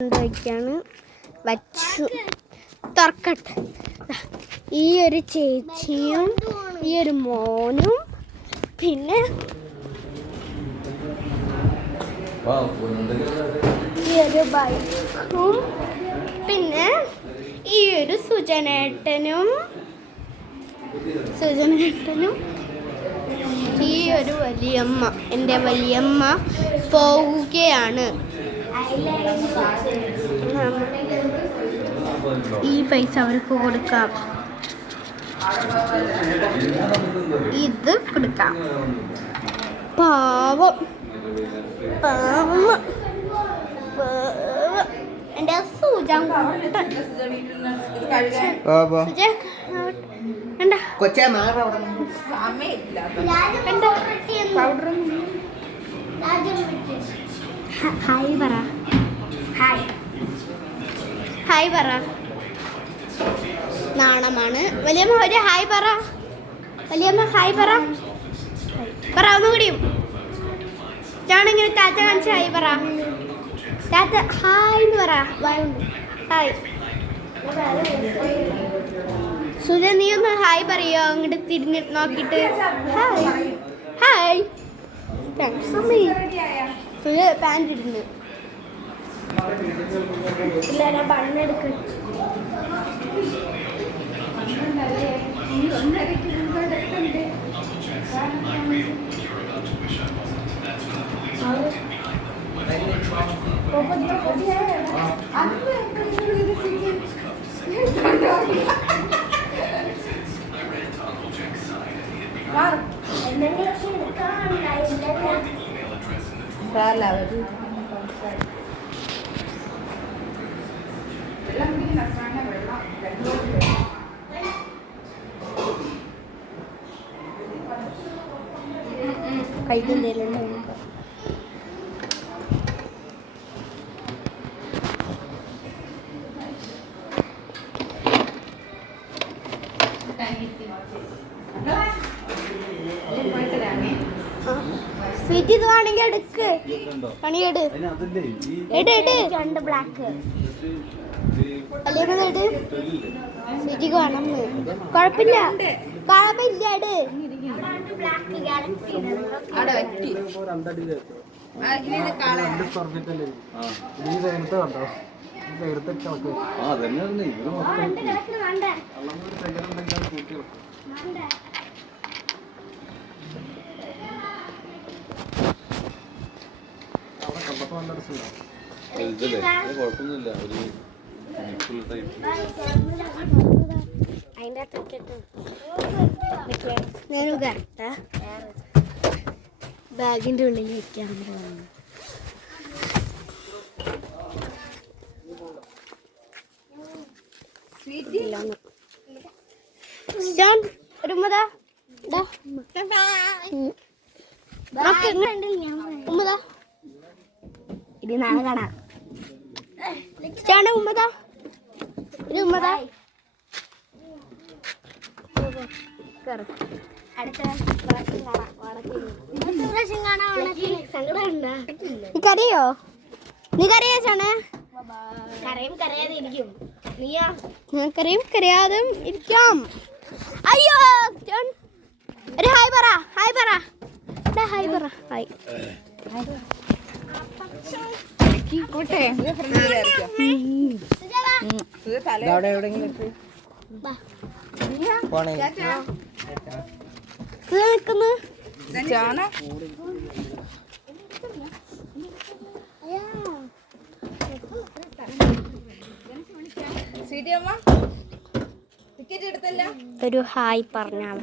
വയ്ക്കാണ് വച്ചു തുറക്കട്ടെ. ഈ ഒരു ചേച്ചിയും ഈ ഒരു മോനും പിന്നെ ഈ ഒരു ബൈക്കും പിന്നെ ഈ ഒരു സുജനേട്ടനും ഈ ഒരു വലിയമ്മ, എൻ്റെ വലിയമ്മ പോവുകയാണ്. ഈ പൈസ അവർക്ക് കൊടുക്കാം, ഇത് കൊടുക്കാം. പാവം പാവം എൻ്റെ ഹായ് പറ, ഹായ് പറ. നാണമാണ്. വലിയമ്മ ഒരു ഹായ് പറ, വലിയമ്മ ഹായ് പറ, പറ ഒന്നുകൂടിയും. ഞാനിങ്ങനെ ടാറ്റ കാണിച്ച് ഹായ് പറ, ടാറ്റ ഹായ് എന്ന് പറ. ഹായ് സുജ, നീ ഒന്ന് ഹായ് പറയോ? അങ്ങോട്ട് തിരിഞ്ഞ് നോക്കിയിട്ട് ഹായ് ഹായ്. സുജ പാൻറ് ഇടുന്നു. ഇല്ല, ഞാൻ ബണ്ണെടുക്കും. കഴിക്കുന്നില്ലല്ലോ. സ്വീറ്റ് ഇത് വേണമെങ്കിൽ എടുക്ക്, പണിയെട് രണ്ട് ബ്ലാക്ക് അല്ലെങ്കിൽ സ്വീറ്റിക്ക് വേണം. കുഴപ്പമില്ല കുഴപ്പമില്ല, എട്. ബാഗിന്റെ ഉള്ളിൽ വെക്കാൻ പോകുന്നു. ഇത് നാളെ കാണാം. ഉമ്മതാ ഇത് ഉമ്മതാ. കരയോ? നീ കരയോ ചാണേ? ഞാൻ കരയും കരയാതെ ഇരിക്കാം. അയ്യോ, ഒരു ഹായ് പറ, ഹായ് പറ, ഹായ് പറ, ഹായ്. ഒരു ഹായ് പറഞ്ഞാൽ